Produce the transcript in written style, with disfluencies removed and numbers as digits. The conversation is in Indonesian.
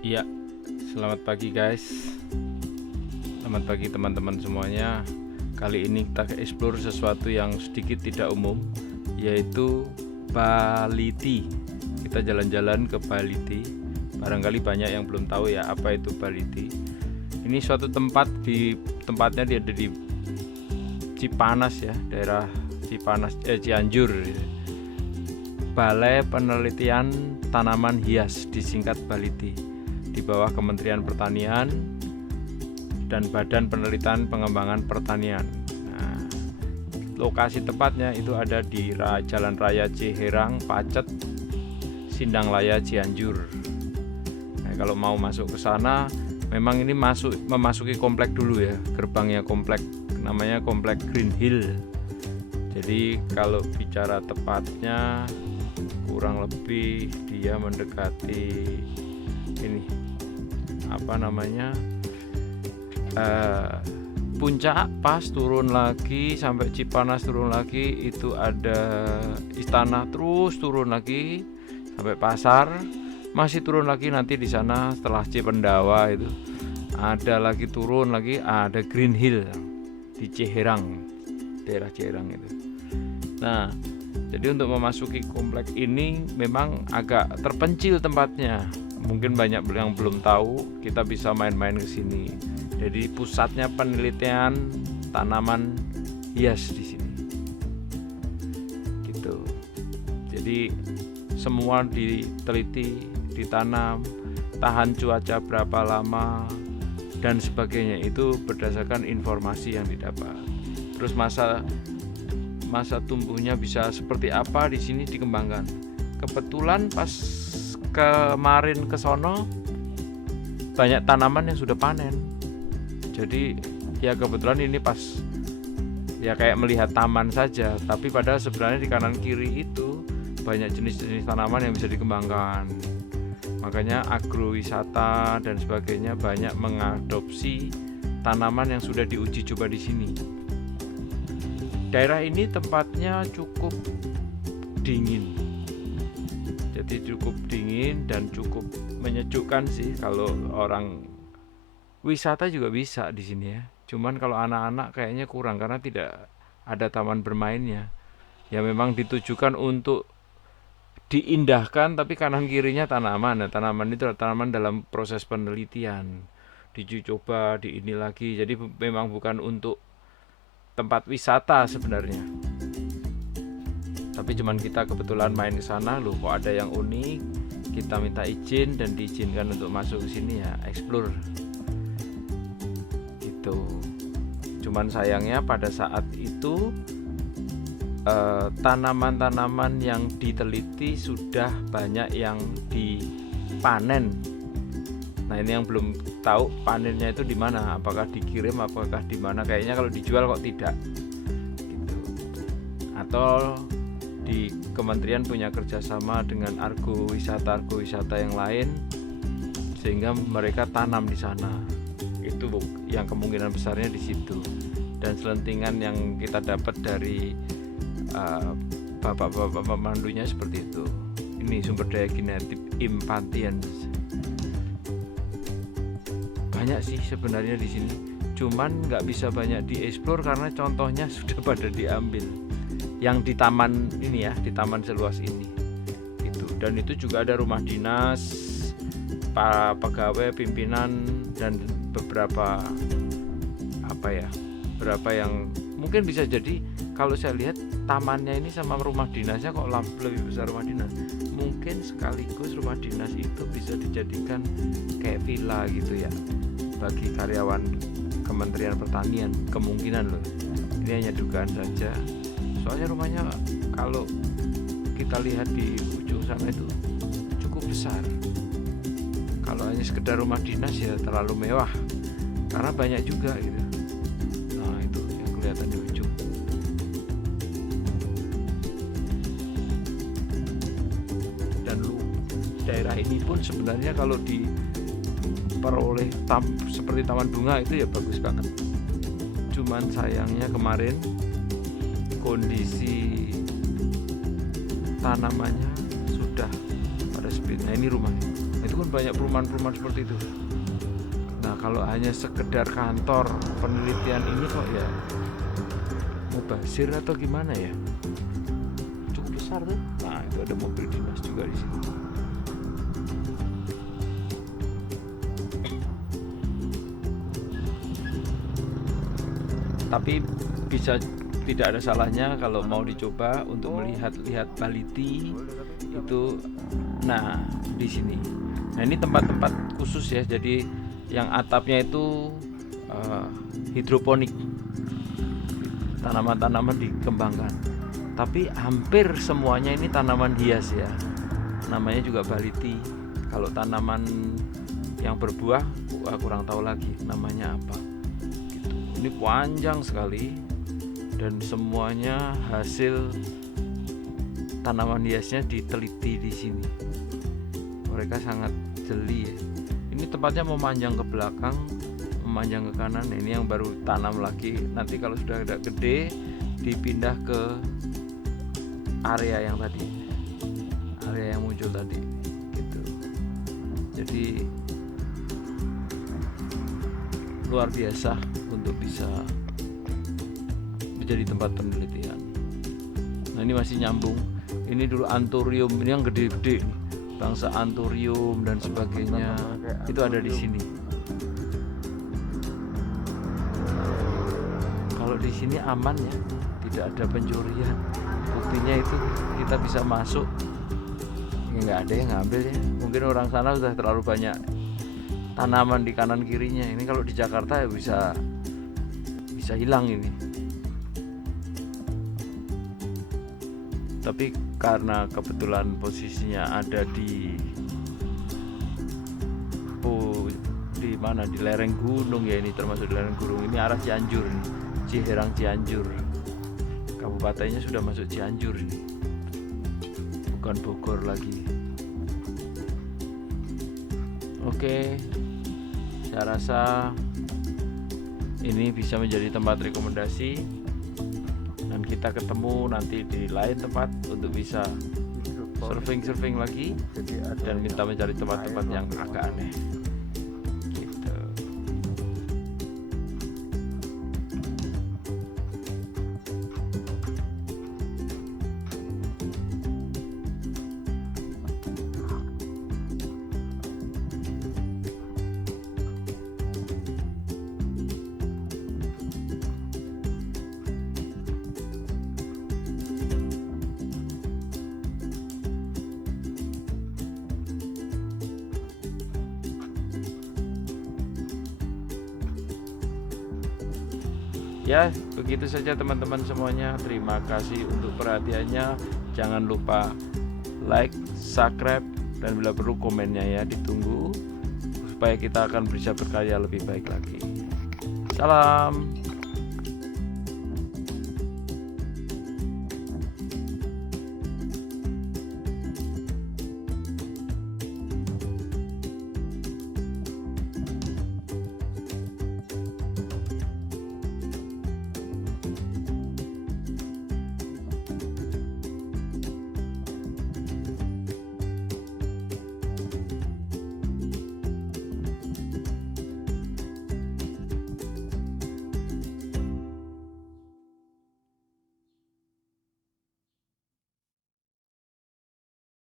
Iya, selamat pagi guys. Selamat pagi teman-teman semuanya. Kali ini kita explore sesuatu yang sedikit tidak umum, yaitu Bali Tea. Kita jalan-jalan ke Bali Tea. Barangkali banyak yang belum tahu ya apa itu Bali Tea. Ini suatu tempatnya dia ada di Cipanas ya, daerah Cipanas Cianjur. Balai Penelitian Tanaman Hias disingkat Bali Tea, di bawah Kementerian Pertanian dan Badan Penelitian Pengembangan Pertanian. Nah, lokasi tepatnya itu ada di Jalan Raya Ciherang, Pacet, Sindang Laya, Cianjur. Nah, kalau mau masuk ke sana, memang ini memasuki komplek dulu ya. Gerbangnya komplek namanya Komplek Green Hill. Jadi kalau bicara tepatnya kurang lebih dia mendekati ini puncak, pas turun lagi sampai Cipanas, turun lagi itu ada istana, terus turun lagi sampai pasar, masih turun lagi nanti di sana setelah Cipendawa itu ada lagi turun lagi, ada Green Hill di Ciherang, daerah Ciherang itu. Nah, jadi untuk memasuki kompleks ini memang agak terpencil tempatnya. Mungkin banyak yang belum tahu, kita bisa main-main ke sini. Jadi pusatnya penelitian tanaman hias di sini. Gitu. Jadi semua diteliti, ditanam, tahan cuaca berapa lama dan sebagainya, itu berdasarkan informasi yang didapat. Terus masa tumbuhnya bisa seperti apa di sini dikembangkan. Kebetulan pas kemarin ke sono banyak tanaman yang sudah panen. Jadi ya kebetulan ini pas ya kayak melihat taman saja, tapi padahal sebenarnya di kanan kiri itu banyak jenis-jenis tanaman yang bisa dikembangkan. Makanya agrowisata dan sebagainya banyak mengadopsi tanaman yang sudah diuji coba di sini. Daerah ini tempatnya cukup dingin, jadi cukup dingin dan cukup menyejukkan sih. Kalau orang wisata juga bisa di sini ya. Cuman kalau anak-anak kayaknya kurang karena tidak ada taman bermainnya. Ya memang ditujukan untuk diindahkan, tapi kanan kirinya tanaman. Nah, tanaman itu tanaman dalam proses penelitian, diuji coba, di ini lagi. Jadi memang bukan untuk tempat wisata sebenarnya. Tapi cuman kita kebetulan main ke sana, loh kok ada yang unik, kita minta izin dan diizinkan untuk masuk ke sini ya, explore. Gitu. Cuman sayangnya pada saat itu tanaman-tanaman yang diteliti sudah banyak yang dipanen. Nah, ini yang belum tahu panennya itu di mana, apakah dikirim, apakah di mana. Kayaknya kalau dijual kok tidak. Gitu. Atau di kementerian punya kerjasama dengan argo-wisata yang lain sehingga mereka tanam di sana. Itu yang kemungkinan besarnya di situ. Dan selentingan yang kita dapat dari bapak-bapak pemandunya seperti itu. Ini sumber daya genetik Impatiens. Banyak sih sebenarnya di sini, cuman nggak bisa banyak dieksplor karena contohnya sudah pada diambil yang di taman ini ya, di taman seluas ini itu. Dan itu juga ada rumah dinas, para pegawai, pimpinan, dan beberapa yang mungkin bisa jadi. Kalau saya lihat tamannya ini sama rumah dinasnya kok lebih besar rumah dinas, mungkin sekaligus rumah dinas itu bisa dijadikan kayak villa gitu ya bagi karyawan Kementerian Pertanian, kemungkinan loh. Ini hanya dugaan saja. Soalnya rumahnya kalau kita lihat di ujung sana itu cukup besar. Kalau hanya sekedar rumah dinas ya terlalu mewah, karena banyak juga gitu. Nah, itu yang kelihatan di ujung. Dan daerah ini pun sebenarnya kalau diperoleh seperti taman bunga itu ya bagus banget. Cuman sayangnya kemarin kondisi tanamannya sudah pada sepi. Nah, ini rumahnya. Itu kan banyak perumahan-perumahan seperti itu. Nah, kalau hanya sekedar kantor penelitian ini kok ya mubazir atau gimana ya? Cukup besar tuh. Nah, itu ada mobil dinas juga di sini. Tapi bisa tidak ada salahnya kalau mau dicoba untuk melihat-lihat Baliti itu. Nah, di sini. Nah, ini tempat-tempat khusus ya. Jadi yang atapnya itu hidroponik. Tanaman-tanaman dikembangkan. Tapi hampir semuanya ini tanaman hias ya. Namanya juga Baliti. Kalau tanaman yang berbuah kurang tahu lagi namanya apa. Gitu. Ini panjang sekali dan semuanya hasil tanaman hiasnya diteliti di sini. Mereka sangat jeli ya. Ini tempatnya memanjang ke belakang, memanjang ke kanan. Ini yang baru tanam lagi. Nanti kalau sudah agak gede dipindah ke area yang tadi, area yang muncul tadi gitu. Jadi luar biasa untuk bisa menjadi tempat penelitian. Nah, ini masih nyambung. Ini dulu anthurium, ini yang gede-gede nih. Bangsa anthurium dan sebagainya itu ada di sini. Kalau di sini aman ya, tidak ada pencurian. Buktinya itu kita bisa masuk, ya nggak ada yang ngambil ya. Mungkin orang sana sudah terlalu banyak tanaman di kanan kirinya. Ini kalau di Jakarta ya bisa hilang ini. Tapi karena kebetulan posisinya ada di mana, di lereng gunung ya, ini termasuk di lereng gunung. Ini arah Cianjur nih, Ciherang Cianjur. Kabupatennya sudah masuk Cianjur ini, bukan Bogor lagi. Oke, saya rasa ini bisa menjadi tempat rekomendasi. Dan kita ketemu nanti di lain tempat untuk bisa surfing lagi dan minta mencari tempat-tempat yang agak aneh gitu. Ya, begitu saja teman-teman semuanya. Terima kasih untuk perhatiannya. Jangan lupa like, subscribe, dan bila perlu komennya ya ditunggu supaya kita akan bisa berkarya lebih baik lagi. Salam.